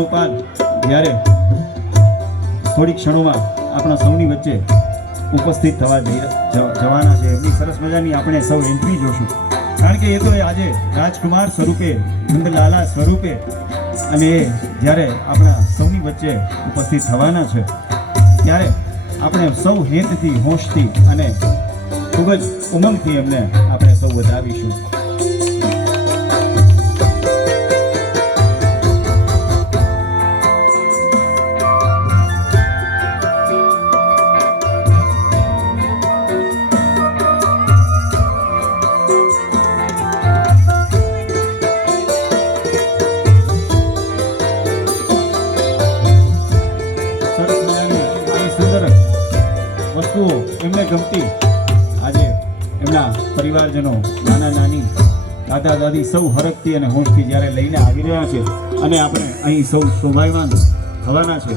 બાલગોપાલ જ્યારે થોડી ક્ષણોમાં આપણા સૌની વચ્ચે ઉપસ્થિત થવા જવાના છે, એમની સરસ મજાની આપણે સૌ એન્ટ્રી જોશું. કારણ કે એ તો આજે રાજકુમાર સ્વરૂપે, નંદલાલા સ્વરૂપે, અને એ જ્યારે આપણા સૌની વચ્ચે ઉપસ્થિત થવાના છે ત્યારે આપણે સૌ હેતથી, હોશથી અને ખૂબ જ ઉમંગથી એમને આપણે સૌ વધાવીશું. એમને ગમતી આજે એમના પરિવારજનો, નાના નાની, દાદા દાદી સૌ હરખથી અને હોશથી જ્યારે લઈને આવી રહ્યા છે અને આપણે અહીં સૌ શોભાયમાન થવાના છે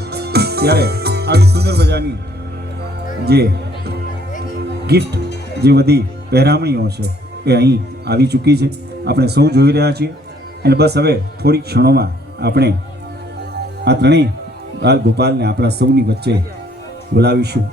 ત્યારે આવી સુંદર મજાની જે ગિફ્ટ, જે બધી પહેરામણીઓ છે એ અહીં આવી ચૂકી છે, આપણે સૌ જોઈ રહ્યા છીએ. અને બસ હવે થોડી ક્ષણોમાં આપણે આ ત્રણેય બાલ ગોપાલને આપણા સૌની વચ્ચે બોલાવીશું.